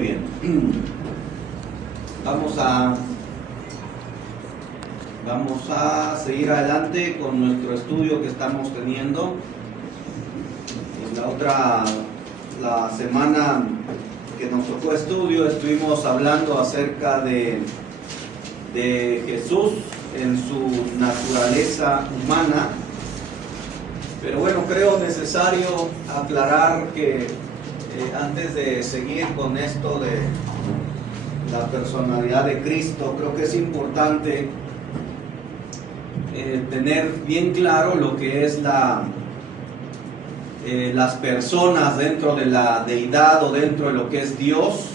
Muy bien. Vamos a seguir adelante con nuestro estudio que estamos teniendo. La semana que nos tocó estudio, estuvimos hablando acerca de Jesús en su naturaleza humana. Pero bueno, creo necesario aclarar que antes de seguir con esto de la personalidad de Cristo, creo que es importante tener bien claro lo que es las personas dentro de la deidad o dentro de lo que es Dios.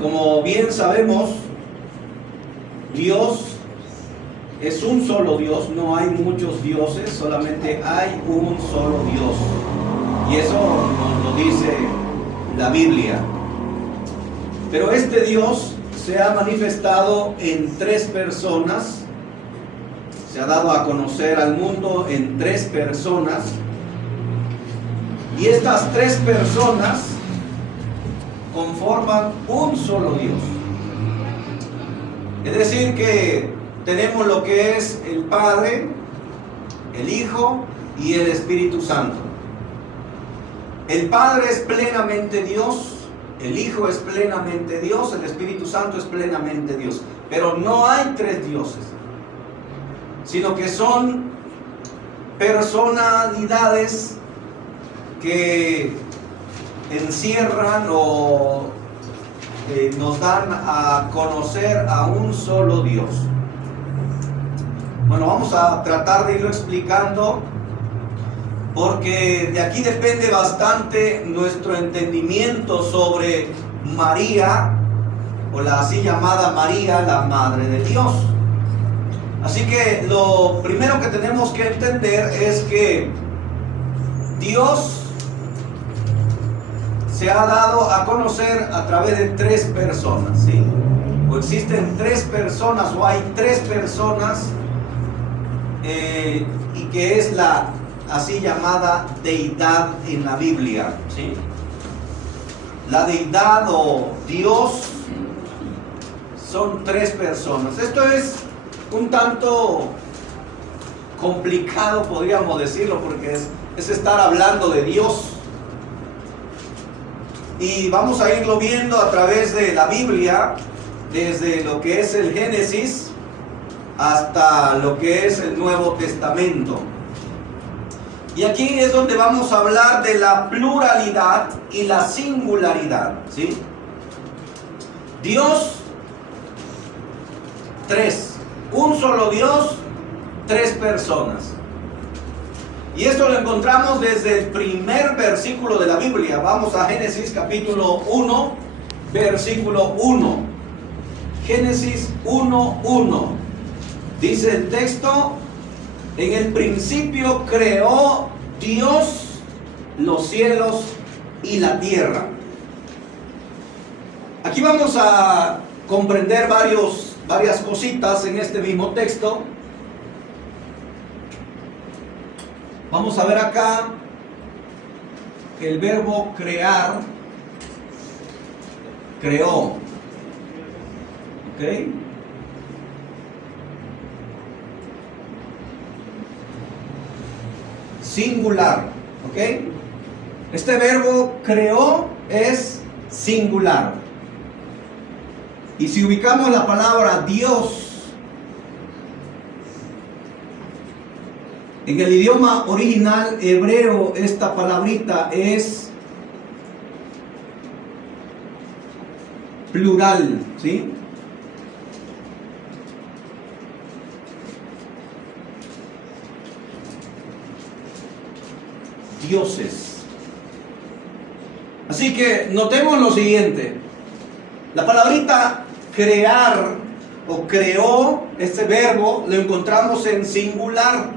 Como bien sabemos, Dios es un solo Dios, no hay muchos dioses, solamente hay un solo Dios. Y eso nos lo dice la Biblia. Pero este Dios se ha manifestado en tres personas, se ha dado a conocer al mundo en tres personas, y estas tres personas conforman un solo Dios. Es decir que tenemos lo que es el Padre, el Hijo y el Espíritu Santo. El Padre es plenamente Dios, el Hijo es plenamente Dios, el Espíritu Santo es plenamente Dios. Pero no hay tres dioses, sino que son personalidades que encierran o nos dan a conocer a un solo Dios. Bueno, vamos a tratar de irlo explicando, porque de aquí depende bastante nuestro entendimiento sobre María, o la así llamada María, la Madre de Dios. Así que lo primero que tenemos que entender es que Dios se ha dado a conocer a través de tres personas, ¿sí? O existen tres personas, o hay tres personas, y que es la así llamada deidad en la Biblia, ¿sí? La deidad o Dios son tres personas. Esto es un tanto complicado, podríamos decirlo, porque es estar hablando de Dios. Y vamos a irlo viendo a través de la Biblia, desde lo que es el Génesis hasta lo que es el Nuevo Testamento. Y aquí es donde vamos a hablar de la pluralidad y la singularidad, ¿sí? Dios, tres. Un solo Dios, tres personas. Y esto lo encontramos desde el primer versículo de la Biblia. Vamos a Génesis capítulo 1, versículo 1. Génesis 1:1. Dice el texto: en el principio creó Dios los cielos y la tierra. Aquí vamos a comprender varias cositas en este mismo texto. Vamos a ver acá el verbo crear, creó, ¿ok? Singular, ¿ok? Este verbo creó es singular. Y si ubicamos la palabra Dios en el idioma original hebreo, esta palabrita es plural, ¿sí? Dioses. Así que notemos lo siguiente: la palabrita crear o creó, este verbo lo encontramos en singular,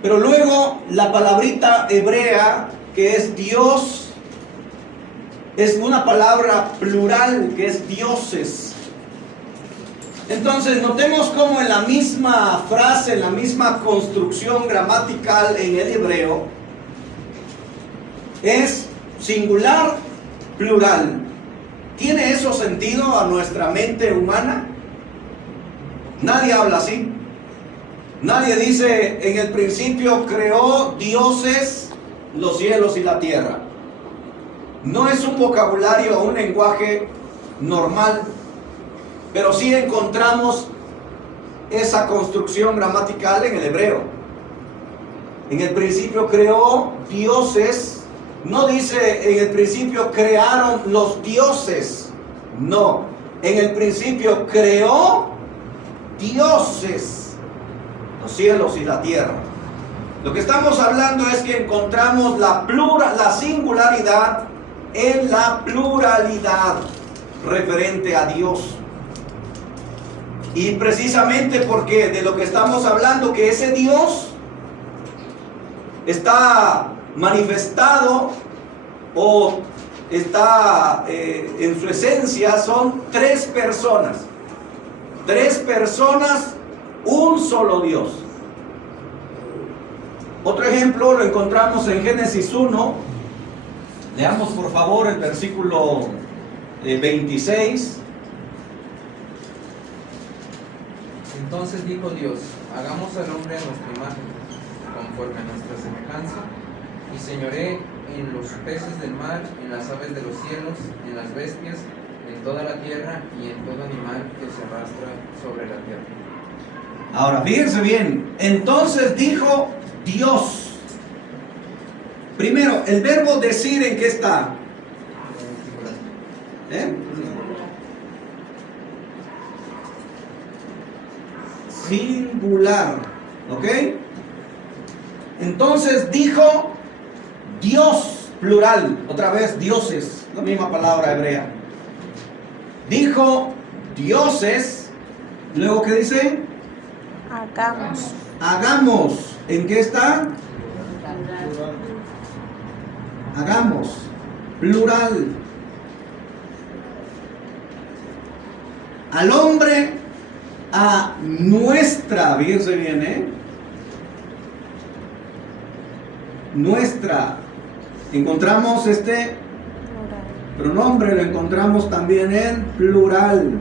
pero luego la palabrita hebrea que es Dios es una palabra plural, que es dioses. Entonces notemos cómo en la misma frase, en la misma construcción gramatical en el hebreo, es singular, plural. ¿Tiene eso sentido a nuestra mente humana? Nadie habla así. Nadie dice, en el principio creó dioses los cielos y la tierra. No es un vocabulario o un lenguaje normal, pero sí encontramos esa construcción gramatical en el hebreo. En el principio creó dioses. No dice en el principio crearon los dioses. No. En el principio creó dioses, los cielos y la tierra. Lo que estamos hablando es que encontramos la singularidad en la pluralidad referente a Dios. Y precisamente porque de lo que estamos hablando, que ese Dios está manifestado o está en su esencia, son tres personas. Tres personas, un solo Dios. Otro ejemplo lo encontramos en Génesis 1. Leamos por favor el versículo 26. Entonces dijo Dios: hagamos al hombre a nuestra imagen, conforme a nuestra semejanza, y señoré en los peces del mar, en las aves de los cielos, en las bestias, en toda la tierra y en todo animal que se arrastra sobre la tierra. Ahora, fíjense bien. Entonces dijo Dios. Primero, el verbo decir, ¿en qué está? Singular. ¿Ok? Entonces dijo Dios, plural. Otra vez, dioses. La misma palabra hebrea. Dijo dioses. Luego, ¿qué dice? Hagamos. Hagamos. ¿En qué está? Hagamos. Plural. Al hombre a nuestra, fíjense bien, nuestra. Encontramos este pronombre, lo encontramos también en plural.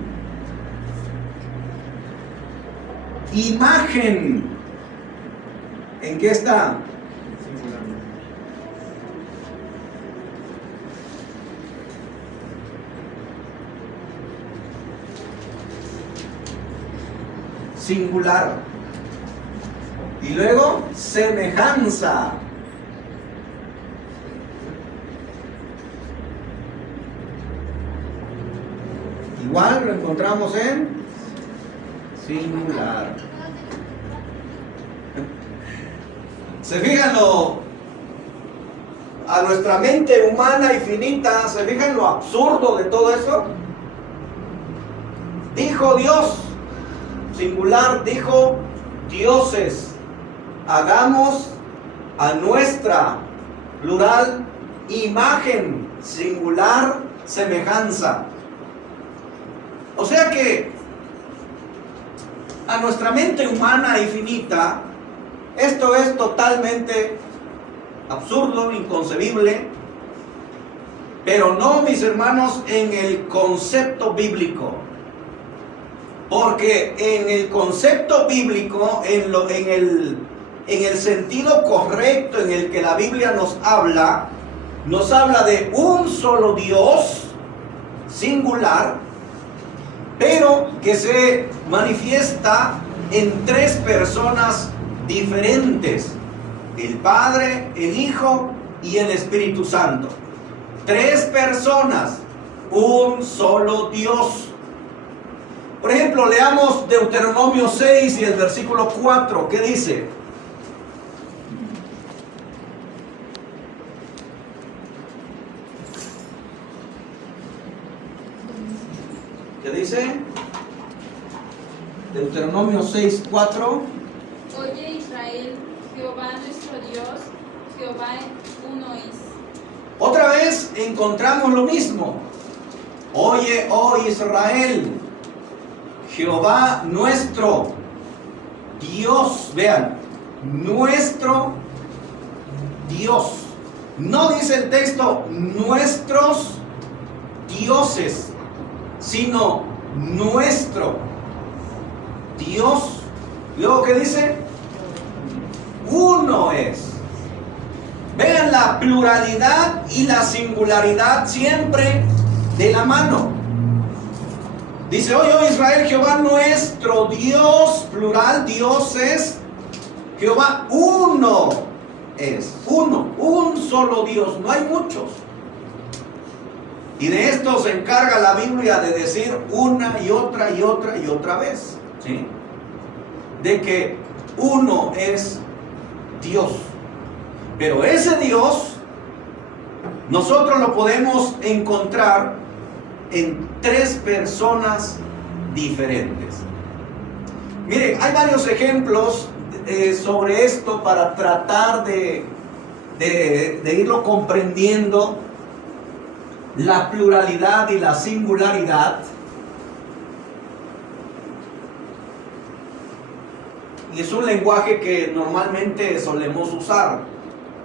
Imagen. ¿En qué está? Singular. Y luego, semejanza. Igual lo encontramos en singular. ¿Se fijan a nuestra mente humana y finita, se fijan lo absurdo de todo eso? Dijo Dios, singular, dijo dioses, hagamos a nuestra, plural, imagen, singular, semejanza. O sea que a nuestra mente humana y finita, esto es totalmente absurdo, inconcebible, pero no, mis hermanos, en el concepto bíblico. Porque en el concepto bíblico, en el sentido correcto en el que la Biblia nos habla de un solo Dios, singular, pero que se manifiesta en tres personas diferentes: el Padre, el Hijo y el Espíritu Santo. Tres personas, un solo Dios. Por ejemplo, leamos Deuteronomio 6 y el versículo 4. ¿Qué dice? ¿Qué dice? Deuteronomio 6, 4. Oye Israel, Jehová nuestro Dios, Jehová uno es. Otra vez encontramos lo mismo. Oye, oh Israel, Jehová nuestro Dios, vean, nuestro Dios, No dice el texto nuestros dioses, sino nuestro Dios. Luego, ¿qué dice? Uno es. Vean la pluralidad y la singularidad siempre de la mano. Dice, oye, oh Israel, Jehová nuestro Dios, plural, Dios es Jehová, uno es, uno, un solo Dios, no hay muchos. Y de esto se encarga la Biblia de decir una y otra y otra y otra vez, ¿sí? De que uno es Dios. Pero ese Dios nosotros lo podemos encontrar en tres personas diferentes. Miren, hay varios ejemplos sobre esto para tratar de irlo comprendiendo, la pluralidad y la singularidad. Y es un lenguaje que normalmente solemos usar,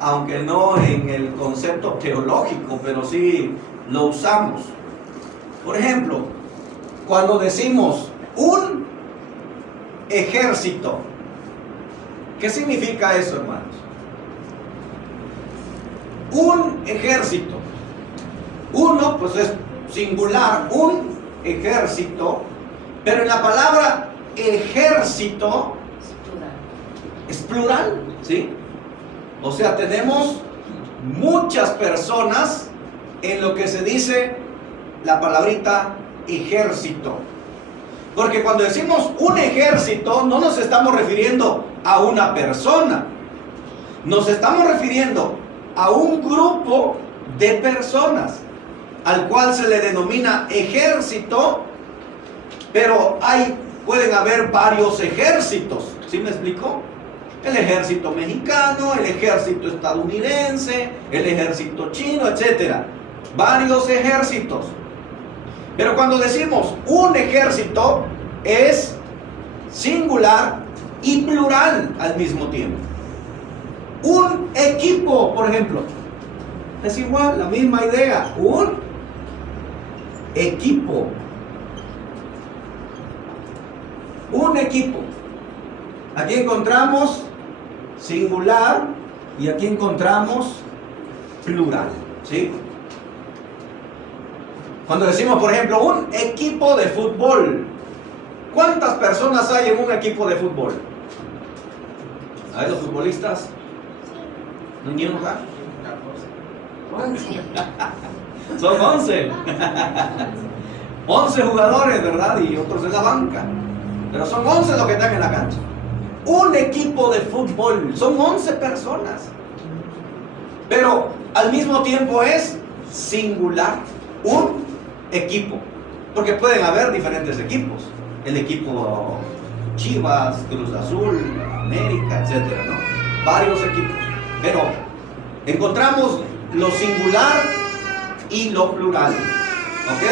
aunque no en el concepto teológico, pero sí lo usamos. Por ejemplo, cuando decimos un ejército, ¿qué significa eso, hermanos? Un ejército. Uno, pues es singular, un ejército, pero en la palabra ejército es plural, ¿sí? O sea, tenemos muchas personas en lo que se dice la palabrita ejército. Porque cuando decimos un ejército, no nos estamos refiriendo a una persona. Nos estamos refiriendo a un grupo de personas, al cual se le denomina ejército, pero pueden haber varios ejércitos. ¿Sí me explico? El ejército mexicano, el ejército estadounidense, el ejército chino, etc. Varios ejércitos. Pero cuando decimos un ejército, es singular y plural al mismo tiempo. Un equipo, por ejemplo, es igual, la misma idea. Un equipo. Un equipo. Aquí encontramos singular y aquí encontramos plural, ¿sí? Cuando decimos, por ejemplo, un equipo de fútbol, ¿cuántas personas hay en un equipo de fútbol? A ver, los futbolistas. ¿No hay uno acá? 11. Son 11. 11 jugadores, ¿verdad? Y otros en la banca. Pero son 11 los que están en la cancha. Un equipo de fútbol, son 11 personas. Pero al mismo tiempo es singular, un equipo. Porque pueden haber diferentes equipos. El equipo Chivas, Cruz Azul, América, etcétera, ¿no? Varios equipos. Pero encontramos lo singular y lo plural. ¿Ok?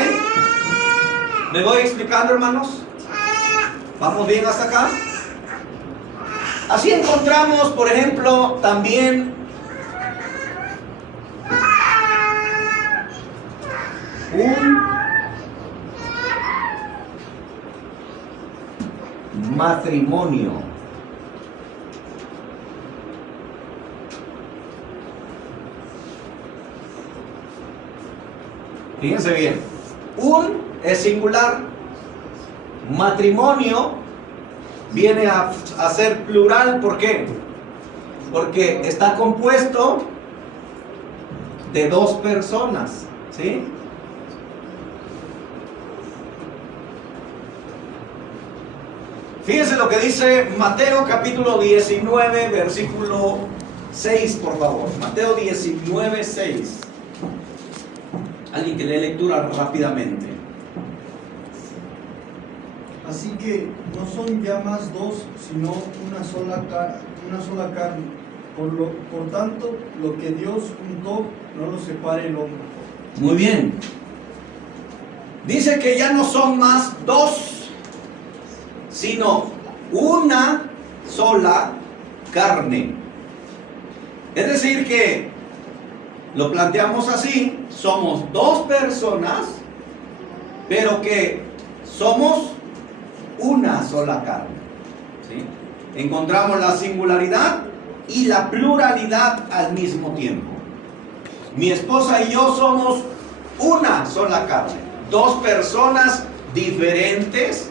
¿Me voy explicando, hermanos? ¿Vamos bien hasta acá? Así encontramos, por ejemplo, también un matrimonio. Fíjense bien, un es singular, matrimonio viene a ser plural. ¿Por qué? Porque está compuesto de dos personas, ¿sí? Fíjense lo que dice Mateo capítulo 19, versículo 6, por favor. Mateo 19, 6. Alguien que lee lectura rápidamente. Así que no son ya más dos, sino una sola carne. Por tanto, lo que Dios juntó, no lo separe el hombre. Muy bien. Dice que ya no son más dos, sino una sola carne. Es decir que lo planteamos así: somos dos personas, pero que somos una sola carne. ¿Sí? Encontramos la singularidad y la pluralidad al mismo tiempo. Mi esposa y yo somos una sola carne, dos personas diferentes.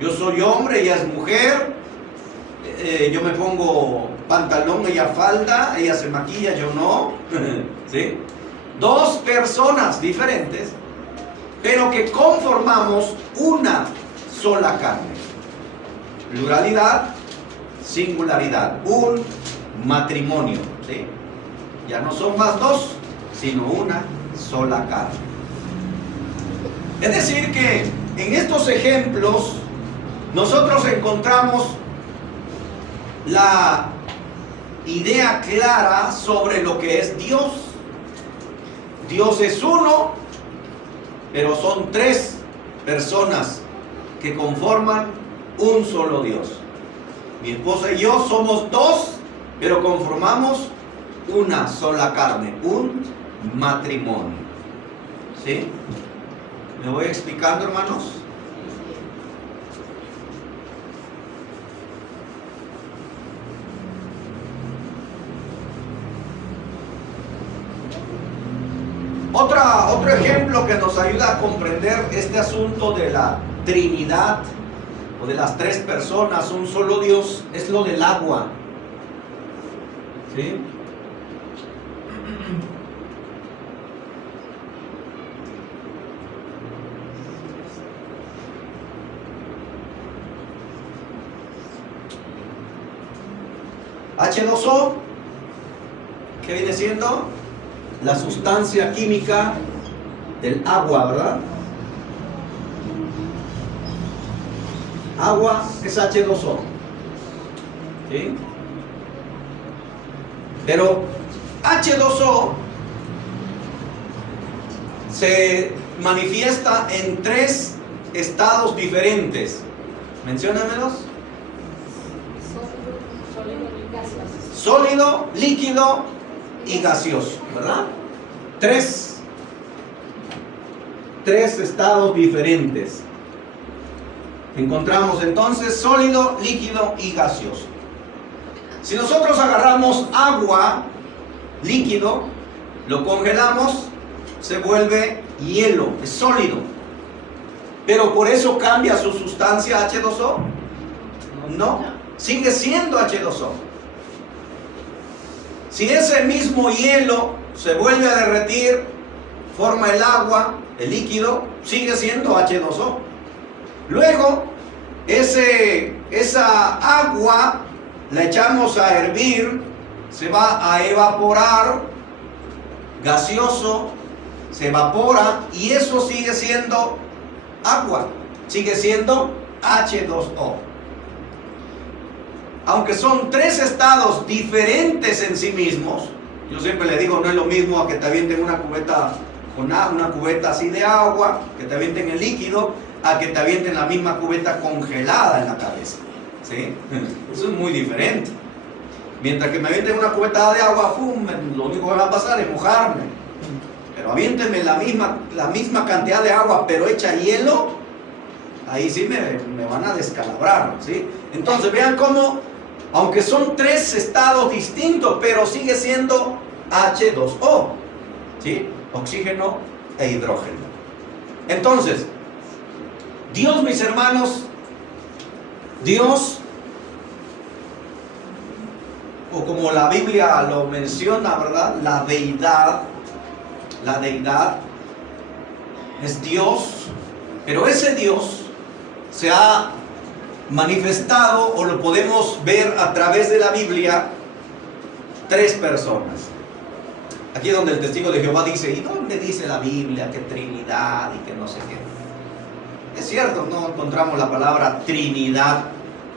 Yo soy hombre, ella es mujer. Yo me pongo pantalón, ella falda, ella se maquilla, yo no. ¿Sí? Dos personas diferentes, pero que conformamos una sola carne. Pluralidad, singularidad, un matrimonio. ¿Sí? Ya no son más dos, sino una sola carne. Es decir que en estos ejemplos nosotros encontramos la idea clara sobre lo que es Dios. Dios es uno, pero son tres personas que conforman un solo Dios. Mi esposa y yo somos dos, pero conformamos una sola carne, un matrimonio. ¿Sí? ¿Me voy explicando, hermanos? Otro ejemplo que nos ayuda a comprender este asunto de la Trinidad o de las tres personas, un solo Dios, es lo del agua. ¿Sí? H2O, ¿qué viene siendo? La sustancia química del agua, ¿verdad? Agua es H2O. ¿Sí? Pero H2O se manifiesta en tres estados diferentes. Menciónamelos. Sólido, líquido y gaseoso, ¿verdad? Tres estados diferentes. Encontramos entonces sólido, líquido y gaseoso. Si nosotros agarramos agua, líquido, lo congelamos, se vuelve hielo, es sólido. Pero por eso cambia su sustancia H2O. No, sigue siendo H2O. Si ese mismo hielo se vuelve a derretir, forma el agua, el líquido, sigue siendo H2O. Luego, esa agua la echamos a hervir, se va a evaporar, gaseoso, se evapora y eso sigue siendo agua, sigue siendo H2O. Aunque son tres estados diferentes en sí mismos, yo siempre le digo, no es lo mismo a que te avienten una cubeta una cubeta así de agua, que te avienten el líquido, a que te avienten la misma cubeta congelada en la cabeza. ¿Sí? Eso es muy diferente. Mientras que me avienten una cubeta de agua, ¡fum!, lo único que va a pasar es mojarme. Pero aviéntenme la misma cantidad de agua, pero hecha hielo, ahí sí me van a descalabrar. ¿Sí? Entonces vean cómo, aunque son tres estados distintos, pero sigue siendo H2O, ¿sí? Oxígeno e hidrógeno. Entonces, Dios, mis hermanos, Dios, o como la Biblia lo menciona, ¿verdad? La deidad es Dios, pero ese Dios se ha manifestado, o lo podemos ver a través de la Biblia, tres personas. Aquí es donde el testigo de Jehová dice, ¿y dónde dice la Biblia que Trinidad y que no sé qué? Es cierto, no encontramos la palabra Trinidad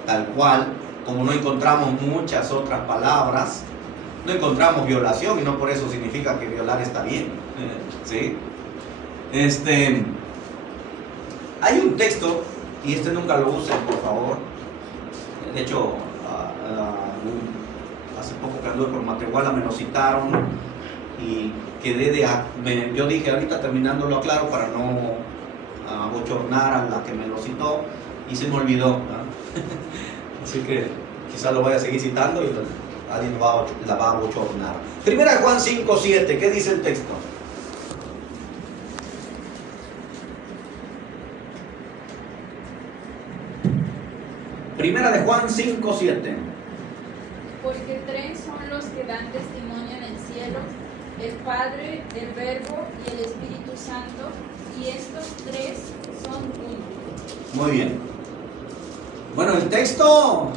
tal cual, como no encontramos muchas otras palabras. No encontramos violación y no por eso significa que violar está bien. ¿Sí? Hay un texto, y nunca lo usen, por favor. De hecho, hace poco que anduve por Matehuala me lo citaron. y quedé yo dije ahorita terminando lo aclaro para no abochornar a la que me lo citó y se me olvidó, ¿no? Así que quizás lo vaya a seguir citando y alguien la va a abochornar. Primera de Juan 5:7, ¿qué dice el texto? Primera de Juan 5:7. Porque tres son los que dan testimonio en el cielo, el Padre, el Verbo y el Espíritu Santo, y estos tres son uno. Muy bien. Bueno, el texto,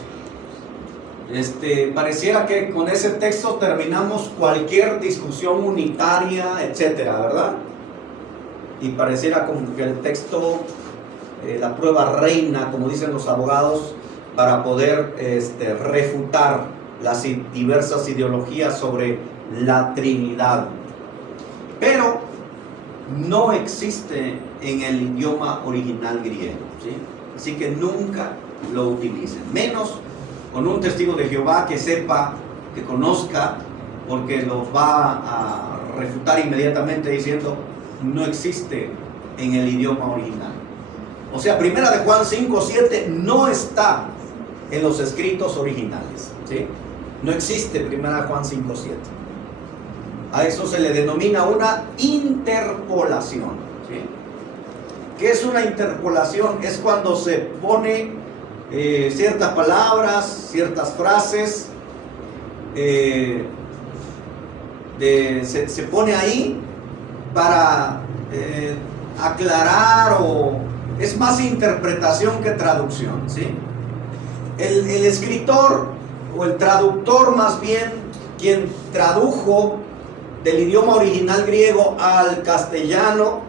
pareciera que con ese texto terminamos cualquier discusión unitaria, etcétera, ¿verdad? Y pareciera como que el texto, la prueba reina, como dicen los abogados, para poder refutar las diversas ideologías sobre la Trinidad. Pero no existe en el idioma original griego, ¿sí? Así que nunca lo utilicen, menos con un testigo de Jehová que sepa, que conozca, porque los va a refutar inmediatamente diciendo no existe en el idioma original. O sea, Primera de Juan 5:7 no está en los escritos originales, ¿sí? No existe Primera de Juan 5:7. A eso se le denomina una interpolación, ¿sí? ¿Qué es una interpolación? Es cuando se pone ciertas palabras, ciertas frases, se pone ahí para aclarar, o es más interpretación que traducción, ¿sí? El escritor o el traductor, más bien, quien tradujo del idioma original griego al castellano,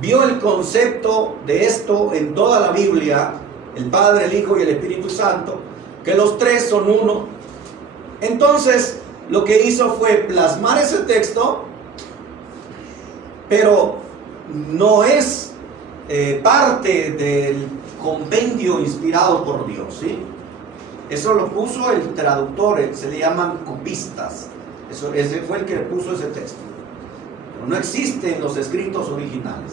vio el concepto de esto en toda la Biblia, el Padre, el Hijo y el Espíritu Santo, que los tres son uno. Entonces, lo que hizo fue plasmar ese texto, pero no es parte del compendio inspirado por Dios, ¿sí? Eso lo puso el traductor, se le llaman copistas. Ese fue el que puso ese texto. Pero no existe en los escritos originales.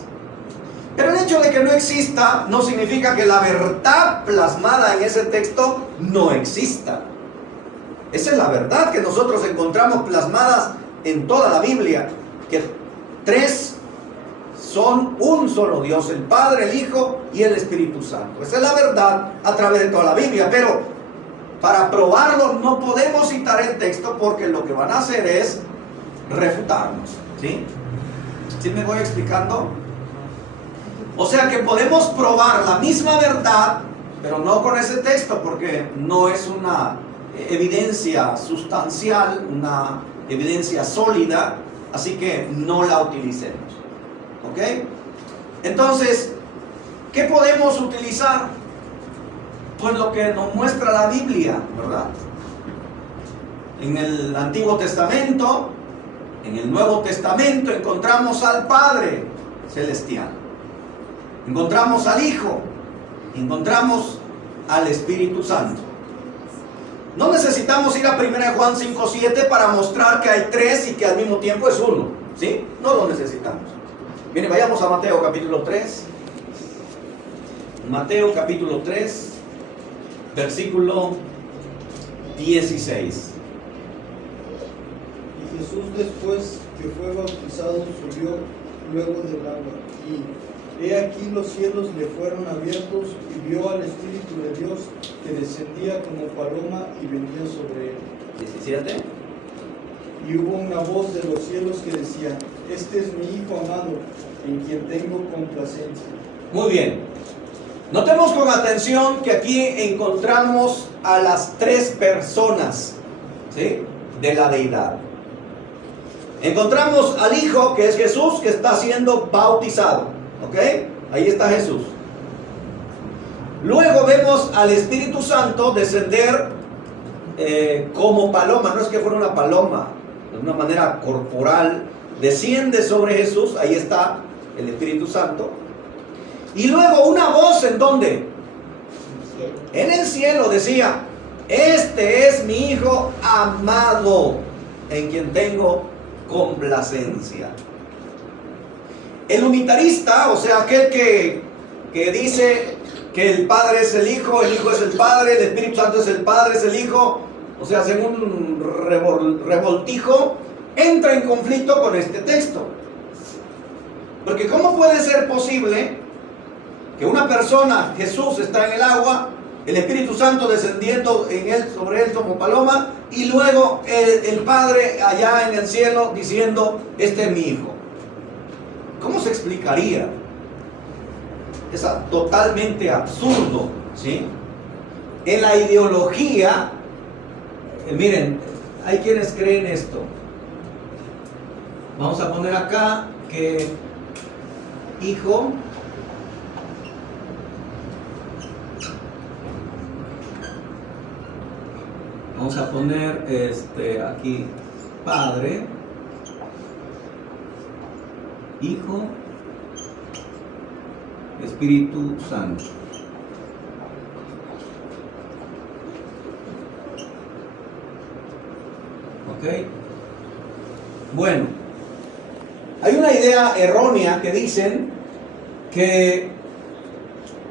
Pero el hecho de que no exista no significa que la verdad plasmada en ese texto no exista. Esa es la verdad que nosotros encontramos plasmadas en toda la Biblia, que tres son un solo Dios, el Padre, el Hijo y el Espíritu Santo. Esa es la verdad a través de toda la Biblia, pero para probarlo no podemos citar el texto, porque lo que van a hacer es refutarnos, ¿sí? ¿Sí me voy explicando? O sea que podemos probar la misma verdad, pero no con ese texto, porque no es una evidencia sustancial, una evidencia sólida, así que no la utilicemos. ¿Ok? Entonces, ¿qué podemos utilizar? Pues lo que nos muestra la Biblia, ¿verdad? En el Antiguo Testamento, en el Nuevo Testamento encontramos al Padre Celestial, encontramos al Hijo, encontramos al Espíritu Santo. No necesitamos ir a 1 Juan 5:7 para mostrar que hay tres y que al mismo tiempo es uno, ¿sí? No lo necesitamos. Miren, vayamos a Mateo capítulo 3. Mateo capítulo 3, versículo 16. Y Jesús, después que fue bautizado, subió luego del agua, y he aquí los cielos le fueron abiertos, y vio al Espíritu de Dios que descendía como paloma y venía sobre él. 17. Y hubo una voz de los cielos que decía: este es mi Hijo amado, en quien tengo complacencia. Muy bien. Notemos con atención que aquí encontramos a las tres personas, ¿sí?, de la deidad. Encontramos al Hijo, que es Jesús, que está siendo bautizado. ¿Ok? Ahí está Jesús. Luego vemos al Espíritu Santo descender como paloma. No es que fuera una paloma, de una manera corporal. Desciende sobre Jesús. Ahí está el Espíritu Santo. Y luego una voz, ¿en dónde? En el cielo decía: este es mi Hijo amado, en quien tengo complacencia. El unitarista, o sea, aquel que dice que el Padre es el Hijo es el Padre, el Espíritu Santo es el Padre, es el Hijo, o sea, hacen un revoltijo, entra en conflicto con este texto. Porque ¿cómo puede ser posible que una persona, Jesús, está en el agua, el Espíritu Santo descendiendo en él, sobre él como paloma, y luego el Padre allá en el cielo diciendo, este es mi Hijo? ¿Cómo se explicaría? Es totalmente absurdo, ¿sí? En la ideología, miren, hay quienes creen esto. Vamos a poner acá que Hijo vamos a poner aquí Padre, Hijo, Espíritu Santo. ¿Ok? Bueno, hay una idea errónea que dicen que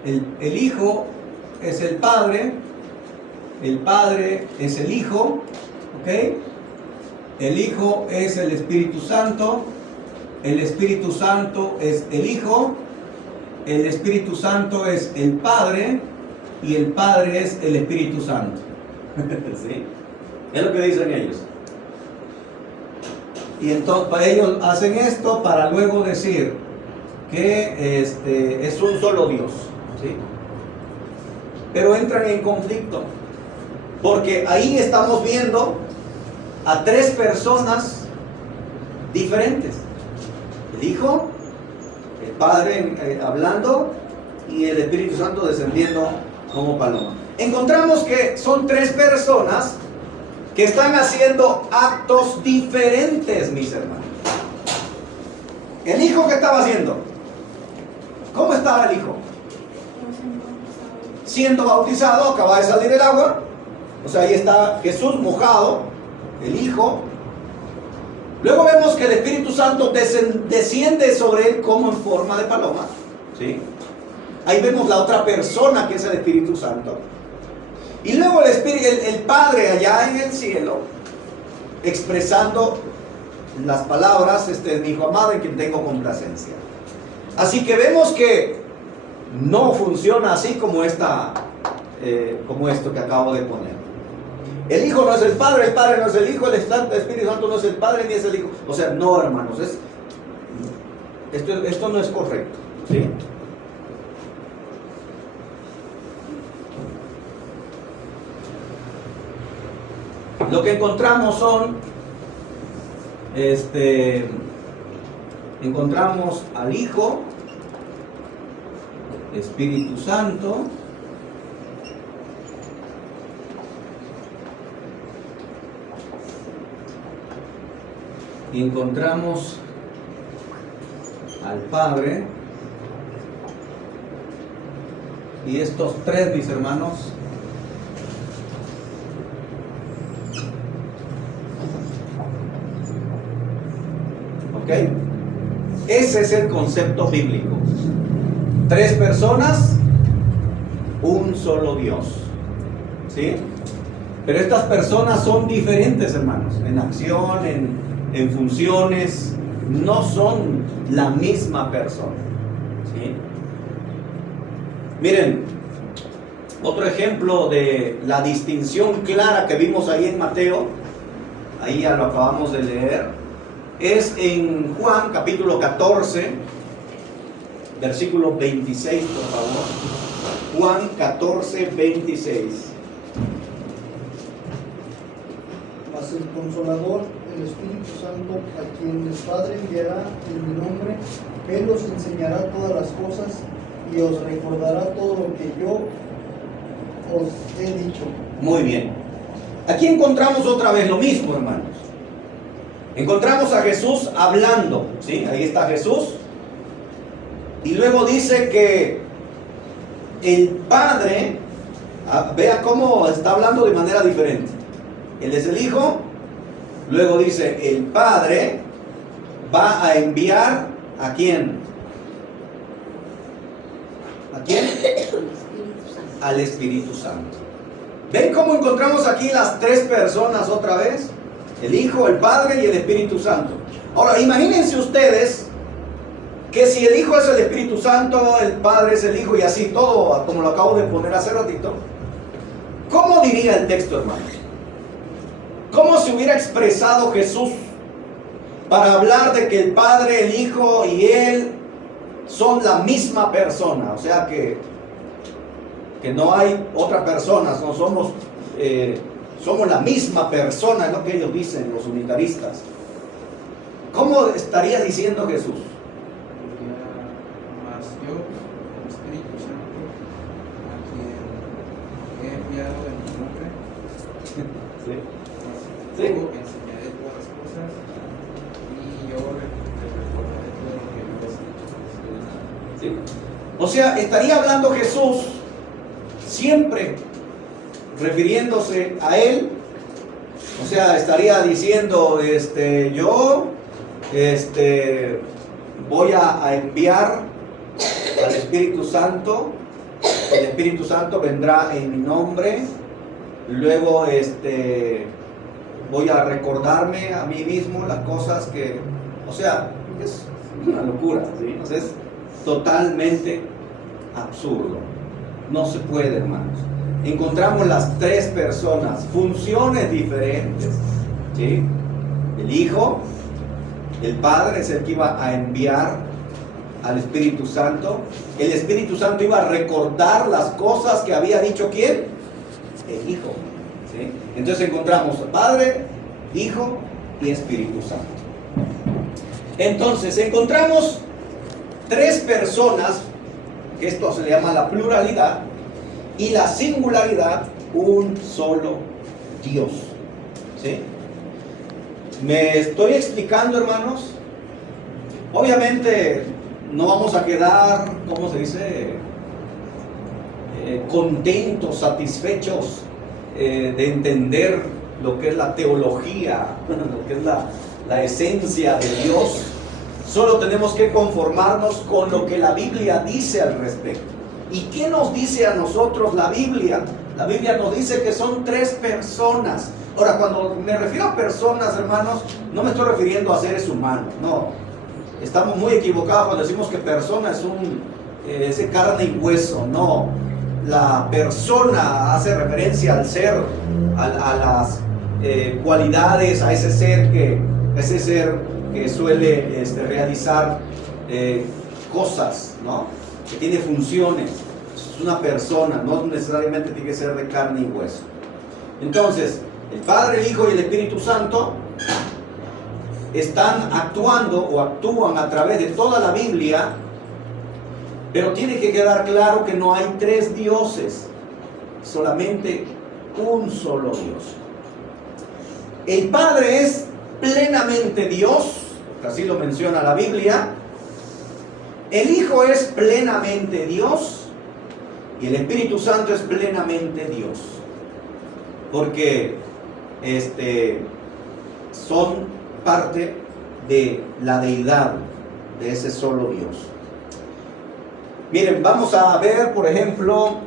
el Hijo es el Padre es el Hijo, ¿ok? El Hijo es el Espíritu Santo es el Hijo, el Espíritu Santo es el Padre y el Padre es el Espíritu Santo. ¿Sí? Es lo que dicen ellos. Y entonces ellos hacen esto para luego decir que es un solo Dios, ¿sí? Pero entran en conflicto, porque ahí estamos viendo a tres personas diferentes: el Hijo, el Padre hablando y el Espíritu Santo descendiendo como paloma. Encontramos que son tres personas que están haciendo actos diferentes, mis hermanos. ¿El Hijo qué estaba haciendo? ¿Cómo estaba el Hijo? Siendo bautizado, acaba de salir el agua. O sea, ahí está Jesús mojado, el Hijo. Luego vemos que el Espíritu Santo desciende sobre él como en forma de paloma, ¿sí? Ahí vemos la otra persona que es el Espíritu Santo. Y luego el Padre allá en el cielo, expresando las palabras, este es mi Hijo amado en quien tengo complacencia. Así que vemos que no funciona así como como esto que acabo de poner. El Hijo no es el Padre no es el Hijo, el Espíritu Santo no es el Padre ni es el Hijo. O sea, no, hermanos, esto no es correcto, ¿sí? Lo que encontramos son, encontramos al Hijo, Espíritu Santo, y encontramos al Padre, y estos tres, mis hermanos, ¿ok? Ese es el concepto bíblico. Tres personas, un solo Dios, ¿sí? Pero estas personas son diferentes, hermanos, en acción, en funciones, no son la misma persona, ¿sí? Miren, otro ejemplo de la distinción clara que vimos ahí en Mateo, ahí ya lo acabamos de leer, es en Juan capítulo 14, versículo 26, por favor. Juan 14, 26. Mas el Consolador, el Espíritu Santo, a quien el Padre enviará en mi nombre, Él os enseñará todas las cosas y os recordará todo lo que yo os he dicho. Muy bien. Aquí encontramos otra vez lo mismo, hermanos. Encontramos a Jesús hablando, ¿sí? Ahí está Jesús. Y luego dice que el Padre, vea cómo está hablando de manera diferente. Él es el Hijo, luego dice el Padre, va a enviar ¿a quién? ¿A quién? Al Espíritu Santo. ¿Ven cómo encontramos aquí las tres personas otra vez? El Hijo, el Padre y el Espíritu Santo. Ahora, imagínense ustedes que si el Hijo es el Espíritu Santo, el Padre es el Hijo y así todo, como lo acabo de poner hace ratito, ¿cómo diría el texto, hermanos? ¿Cómo se hubiera expresado Jesús para hablar de que el Padre, el Hijo y Él son la misma persona? O sea que no hay otra persona, no somos, somos la misma persona, es lo que ellos dicen, los unitaristas. ¿Cómo estaría diciendo Jesús? Mas yo, el Espíritu Santo, a quien he enviado en mi nombre, Sí. yo enseñaré todas las cosas y yo les recordaré todo lo que me has dicho. Sí. O sea, estaría hablando Jesús siempre refiriéndose a Él. O sea, estaría diciendo, yo voy a enviar al Espíritu Santo. El Espíritu Santo vendrá en mi nombre. Luego voy a recordarme a mí mismo las cosas que, o sea, es una locura, ¿sí? O sea, es totalmente absurdo. No se puede, hermanos. Encontramos las tres personas, funciones diferentes, ¿sí? El Hijo, el Padre es el que iba a enviar al Espíritu Santo. El Espíritu Santo iba a recordar las cosas que había dicho ¿quién? El Hijo, ¿sí? Entonces encontramos Padre, Hijo y Espíritu Santo. Entonces encontramos tres personas, que esto se le llama la pluralidad, y la singularidad, un solo Dios, ¿sí? ¿Me estoy explicando, hermanos? Obviamente no vamos a quedar, ¿cómo se dice? Contentos, satisfechos de entender lo que es la teología, lo que es la esencia de Dios. Solo tenemos que conformarnos con lo que la Biblia dice al respecto. ¿Y qué nos dice a nosotros la Biblia? La Biblia nos dice que son tres personas. Ahora, cuando me refiero a personas, hermanos, no me estoy refiriendo a seres humanos, no. Estamos muy equivocados cuando decimos que persona es de carne y hueso, no. La persona hace referencia al ser, a las cualidades, a ese ser que suele realizar cosas, ¿no? Que tiene funciones. Es una persona, no necesariamente tiene que ser de carne y hueso. Entonces, el Padre, el Hijo y el Espíritu Santo están actuando o actúan a través de toda la Biblia, pero tiene que quedar claro que no hay tres dioses, solamente un solo Dios. El Padre es plenamente Dios, así lo menciona la Biblia. El Hijo es plenamente Dios y el Espíritu Santo es plenamente Dios, porque son parte de la deidad de ese solo Dios. Miren, vamos a ver, por ejemplo,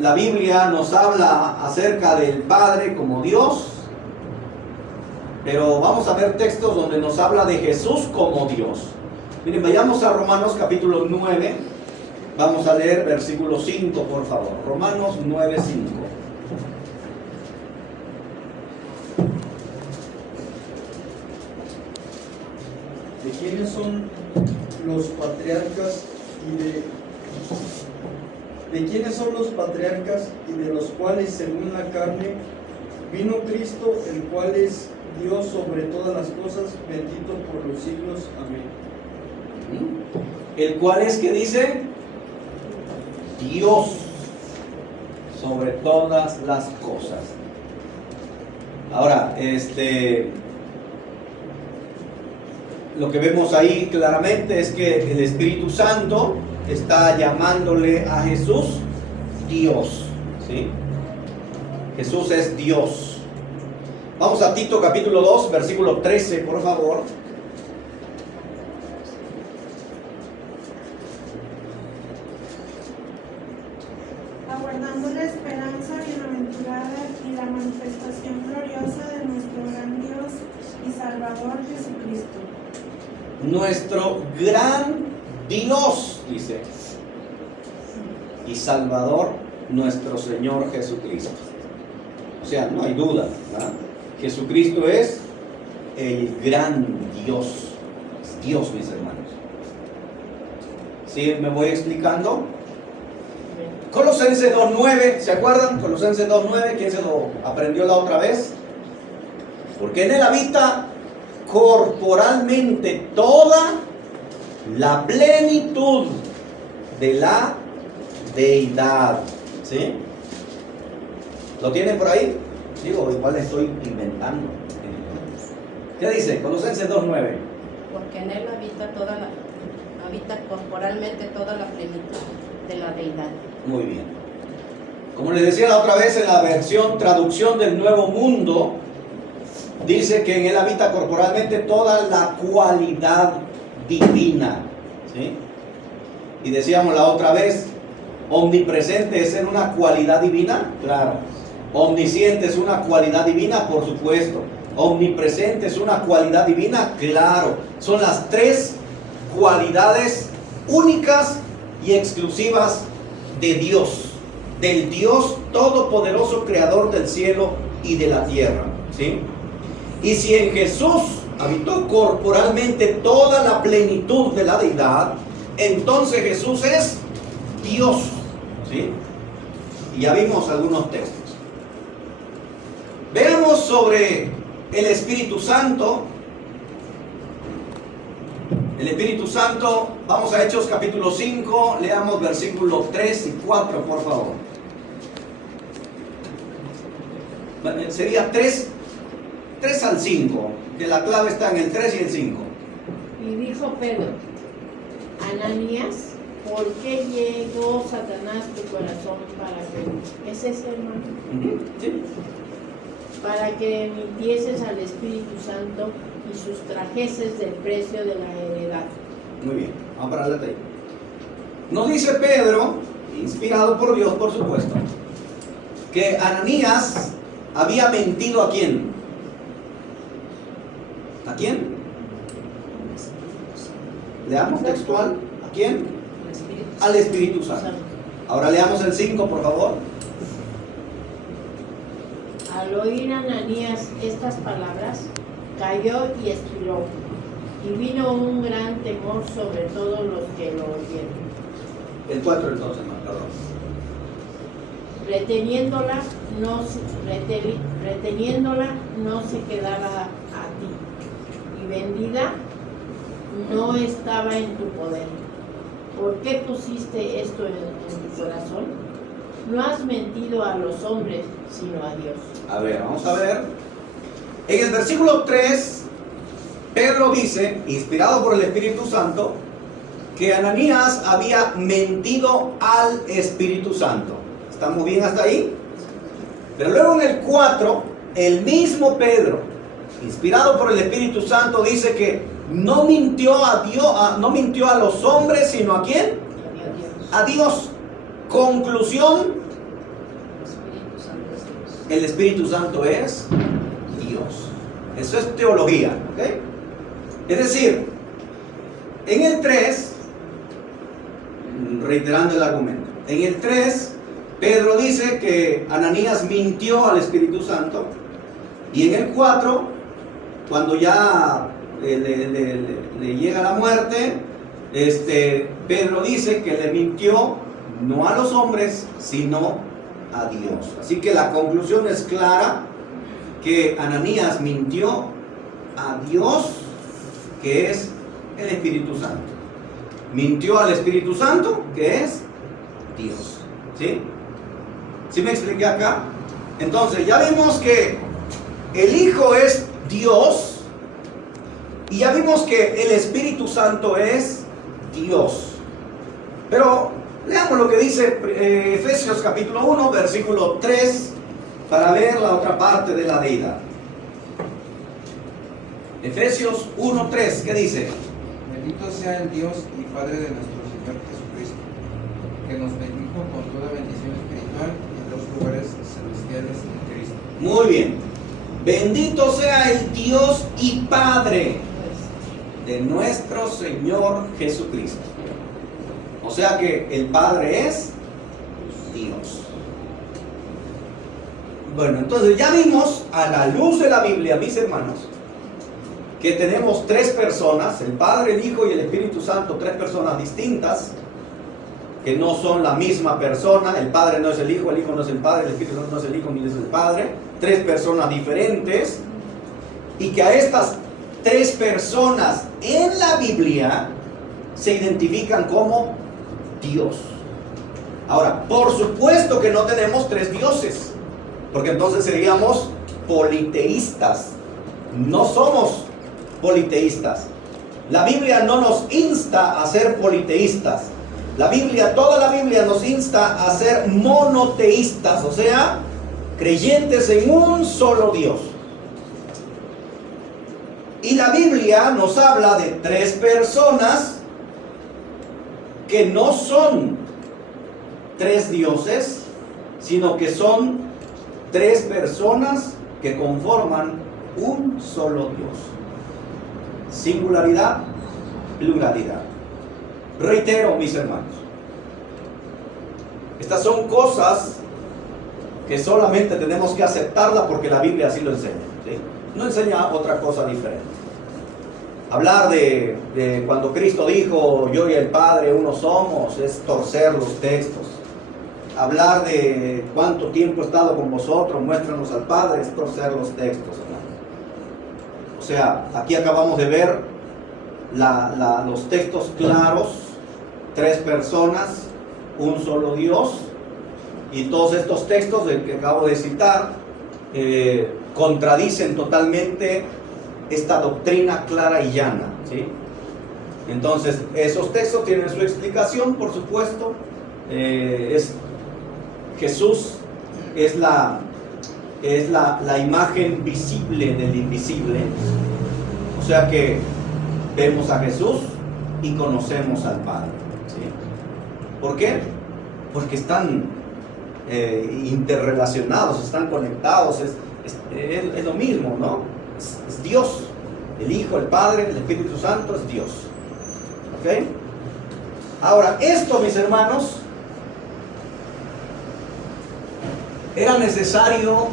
la Biblia nos habla acerca del Padre como Dios, pero vamos a ver textos donde nos habla de Jesús como Dios. Miren, vayamos a Romanos capítulo 9, vamos a leer versículo 5, por favor. Romanos 9, 5. ¿De quiénes son los patriarcas de quiénes son los patriarcas y de los cuales según la carne vino Cristo, el cual es Dios sobre todas las cosas, bendito por los siglos? Amén. El cual es, ¿qué dice? Dios sobre todas las cosas. Ahora, lo que vemos ahí claramente es que el Espíritu Santo está llamándole a Jesús Dios, ¿sí? Jesús es Dios. Vamos a Tito capítulo 2, versículo 13, por favor. Aguardando la esperanza bienaventurada y la manifestación gloriosa de nuestro gran Dios y Salvador Jesucristo. Nuestro gran Dios, dice, y Salvador, nuestro Señor Jesucristo. O sea, no hay duda, ¿verdad? Jesucristo es el gran Dios. Es Dios, mis hermanos. ¿Sí me voy explicando? Colosenses 2.9, ¿se acuerdan? Colosenses 2.9, ¿quién se lo aprendió la otra vez? Porque en él habita corporalmente toda la plenitud de la deidad. ¿Sí? ¿Lo tienen por ahí? Digo, igual estoy inventando. ¿Qué dice? Colosenses 2.9. Porque en él habita corporalmente toda la plenitud de la deidad. Muy bien. Como les decía la otra vez, en la traducción del Nuevo Mundo, dice que en él habita corporalmente toda la cualidad divina. ¿Sí? Y decíamos la otra vez, omnipresente es ser una cualidad divina, claro. Omnisciente es una cualidad divina, por supuesto. Omnipresente es una cualidad divina, claro. Son las tres cualidades únicas y exclusivas de Dios, del Dios todopoderoso, creador del cielo y de la tierra. ¿Sí? Y si en Jesús habitó corporalmente toda la plenitud de la deidad, entonces Jesús es Dios. ¿Sí? Y ya vimos algunos textos. Veamos sobre el Espíritu Santo. El Espíritu Santo, vamos a Hechos capítulo 5, leamos versículos 3 y 4, por favor. Sería 3 al 5, que la clave está en el 3 y el 5. Y dijo Pedro: Ananías, ¿por qué llegó Satanás tu corazón para que... ¿Es ese, hermano? ¿Sí? Para que mintieses al Espíritu Santo y sustrajeses del precio de la heredad. Muy bien, vamos para adelante ahí. Nos dice Pedro, inspirado por Dios, por supuesto, que Ananías había mentido ¿a quién? ¿A quién? Leamos textual. ¿A quién? Al Espíritu Santo. Ahora leamos el 5, por favor. Al oír Ananías estas palabras, cayó y expiró, y vino un gran temor sobre todos los que lo oyeron. El 4 entonces, perdón. Reteniéndola no se quedaba a ti, y vendida no estaba en tu poder. ¿Por qué pusiste esto en tu corazón? No has mentido a los hombres, sino a Dios. A ver, vamos a ver. En el versículo 3, Pedro dice, inspirado por el Espíritu Santo, que Ananías había mentido al Espíritu Santo. ¿Estamos bien hasta ahí? Pero luego en el 4, el mismo Pedro, inspirado por el Espíritu Santo, dice que no mintió a Dios, no mintió a los hombres, sino ¿a quién? A Dios. Conclusión: el Espíritu Santo es Dios. Eso es teología, ¿ok? Es decir, en el 3, reiterando el argumento, en el 3, Pedro dice que Ananías mintió al Espíritu Santo, y en el 4, cuando ya le llega la muerte, Pedro dice que le mintió no a los hombres, sino a Dios. Así que la conclusión es clara, que Ananías mintió a Dios, que es el Espíritu Santo. Mintió al Espíritu Santo, que es Dios. ¿Sí? ¿Sí me expliqué acá? Entonces ya vimos que el Hijo es Dios, y ya vimos que el Espíritu Santo es Dios. Pero leamos lo que dice Efesios capítulo 1, versículo 3, para ver la otra parte de la deidad. Efesios 1:3, ¿qué dice? Bendito sea el Dios y Padre de nuestro Señor Jesucristo, que nos bendijo con toda bendición espiritual en los lugares celestiales en Cristo. Muy bien. Bendito sea el Dios y Padre de nuestro Señor Jesucristo. O sea que el Padre es Dios. Bueno, entonces ya vimos a la luz de la Biblia, mis hermanos, que tenemos tres personas, el Padre, el Hijo y el Espíritu Santo, tres personas distintas, que no son la misma persona. El Padre no es el Hijo no es el Padre, el Espíritu Santo no es el Hijo ni es el Padre. Tres personas diferentes, y que a estas tres personas en la Biblia se identifican como Dios. Ahora, por supuesto que no tenemos tres dioses, porque entonces seríamos politeístas. No somos politeístas. La Biblia no nos insta a ser politeístas. Toda la Biblia nos insta a ser monoteístas, o sea, creyentes en un solo Dios. Y la Biblia nos habla de tres personas que no son tres dioses, sino que son tres personas que conforman un solo Dios. Singularidad, pluralidad. Reitero, mis hermanos, estas son cosas que solamente tenemos que aceptarla porque la Biblia así lo enseña, ¿sí? No enseña otra cosa diferente. Hablar de cuando Cristo dijo, yo y el Padre uno somos, es torcer los textos. Hablar de cuánto tiempo he estado con vosotros, muéstranos al Padre, es torcer los textos, hermanos. O sea, aquí acabamos de ver los textos claros, tres personas, un solo Dios, y todos estos textos del que acabo de citar contradicen totalmente esta doctrina clara y llana, ¿sí? Entonces, esos textos tienen su explicación, por supuesto. Jesús es la imagen visible del invisible. O sea que vemos a Jesús y conocemos al Padre, ¿sí? ¿Por qué? Porque están interrelacionados, están conectados, es lo mismo, ¿no? Es Dios, el Hijo, el Padre, el Espíritu Santo es Dios. ¿Ok? Ahora, esto, mis hermanos, era necesario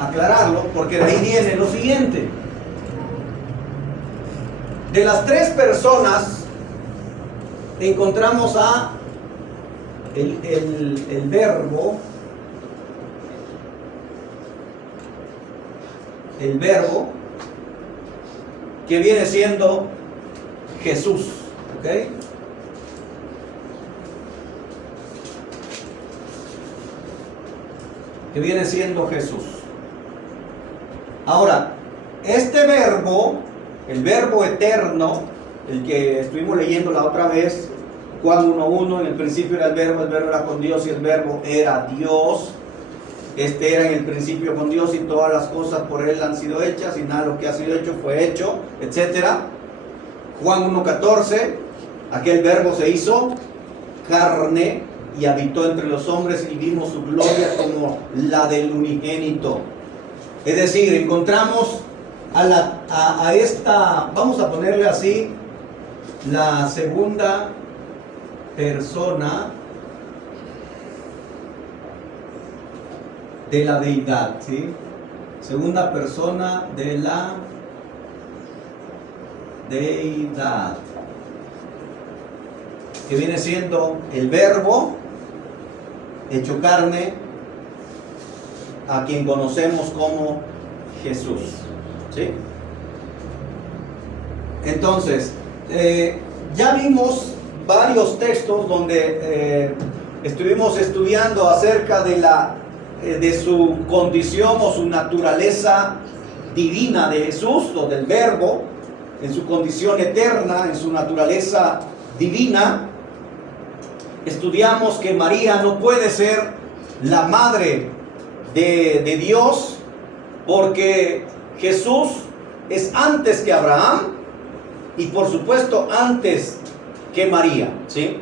aclararlo porque de ahí viene lo siguiente. De las tres personas encontramos a el verbo, que viene siendo Jesús, ¿ok? Que viene siendo Jesús. Ahora, este verbo, el verbo eterno, el que estuvimos leyendo la otra vez, Juan 1:1, en el principio era el verbo era con Dios y el verbo era Dios. Este era en el principio con Dios y todas las cosas por Él han sido hechas y nada de lo que ha sido hecho fue hecho, etc. Juan 1:14, aquel verbo se hizo carne y habitó entre los hombres y vimos su gloria como la del unigénito. Es decir, encontramos a esta, vamos a ponerle así, la segunda persona de la deidad, ¿sí? Segunda persona de la deidad, que viene siendo el verbo hecho carne, a quien conocemos como Jesús, ¿sí? Entonces, ya vimos varios textos donde estuvimos estudiando acerca de su condición o su naturaleza divina de Jesús, o del verbo, en su condición eterna, en su naturaleza divina. Estudiamos que María no puede ser la madre de Dios, porque Jesús es antes que Abraham y por supuesto antes que María, ¿sí?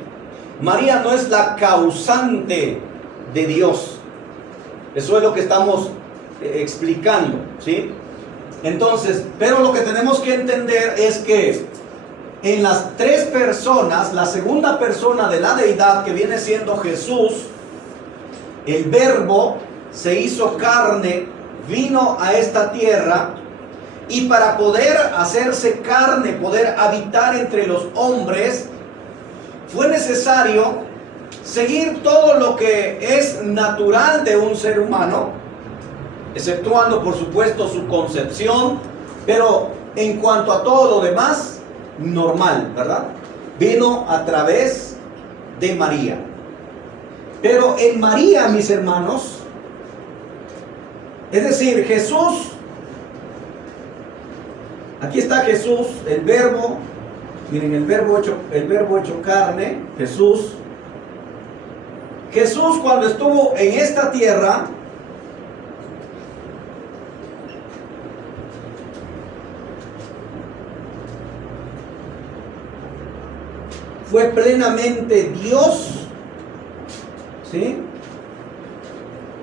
María no es la causante de Dios. Eso es lo que estamos explicando, ¿sí? Entonces, pero lo que tenemos que entender es que en las tres personas, la segunda persona de la deidad, que viene siendo Jesús, el Verbo se hizo carne, vino a esta tierra, y para poder hacerse carne, poder habitar entre los hombres, fue necesario seguir todo lo que es natural de un ser humano, exceptuando por supuesto su concepción, pero en cuanto a todo lo demás, normal, ¿verdad? Vino a través de María. Pero en María, mis hermanos, es decir, Jesús, aquí está Jesús, el Verbo, miren, el verbo hecho carne, Jesús. Jesús, cuando estuvo en esta tierra, fue plenamente Dios, ¿sí?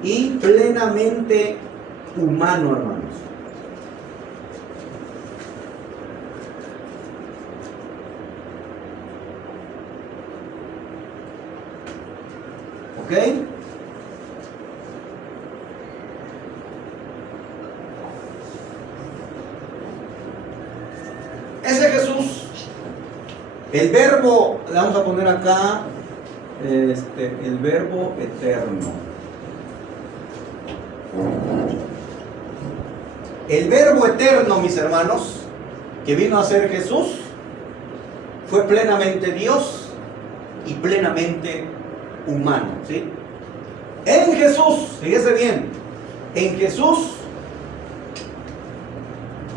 Y plenamente humano, hermanos. ¿Ok? Ese Jesús, el Verbo, le vamos a poner acá, el Verbo eterno. El Verbo eterno, mis hermanos, que vino a ser Jesús, fue plenamente Dios y plenamente humano, ¿sí? En Jesús, fíjese bien, en Jesús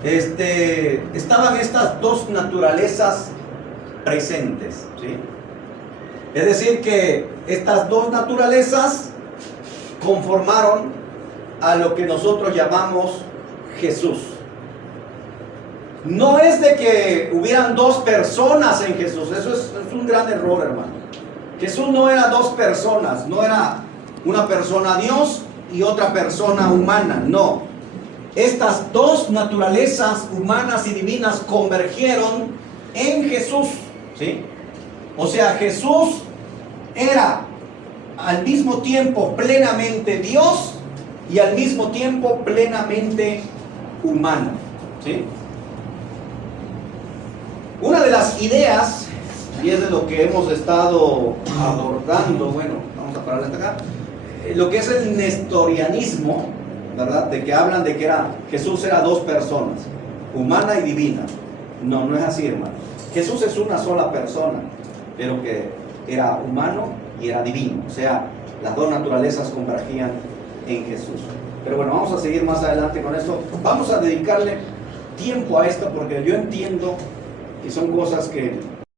estaban estas dos naturalezas presentes, ¿sí? Es decir, que estas dos naturalezas conformaron a lo que nosotros llamamos Jesús. No es de que hubieran dos personas en Jesús, eso es un gran error, hermano. Jesús no era dos personas, no era una persona Dios y otra persona humana, no. Estas dos naturalezas humanas y divinas convergieron en Jesús, ¿sí? O sea, Jesús era al mismo tiempo plenamente Dios y al mismo tiempo plenamente humano, ¿sí? Una de las ideas, y es de lo que hemos estado abordando, bueno, vamos a parar hasta acá, lo que es el nestorianismo, ¿verdad? De que hablan de que Jesús era dos personas, humana y divina. No, no es así, hermano. Jesús es una sola persona, pero que era humano y era divino. O sea, las dos naturalezas convergían en Jesús. Pero bueno, vamos a seguir más adelante con esto. Vamos a dedicarle tiempo a esto porque yo entiendo que son cosas que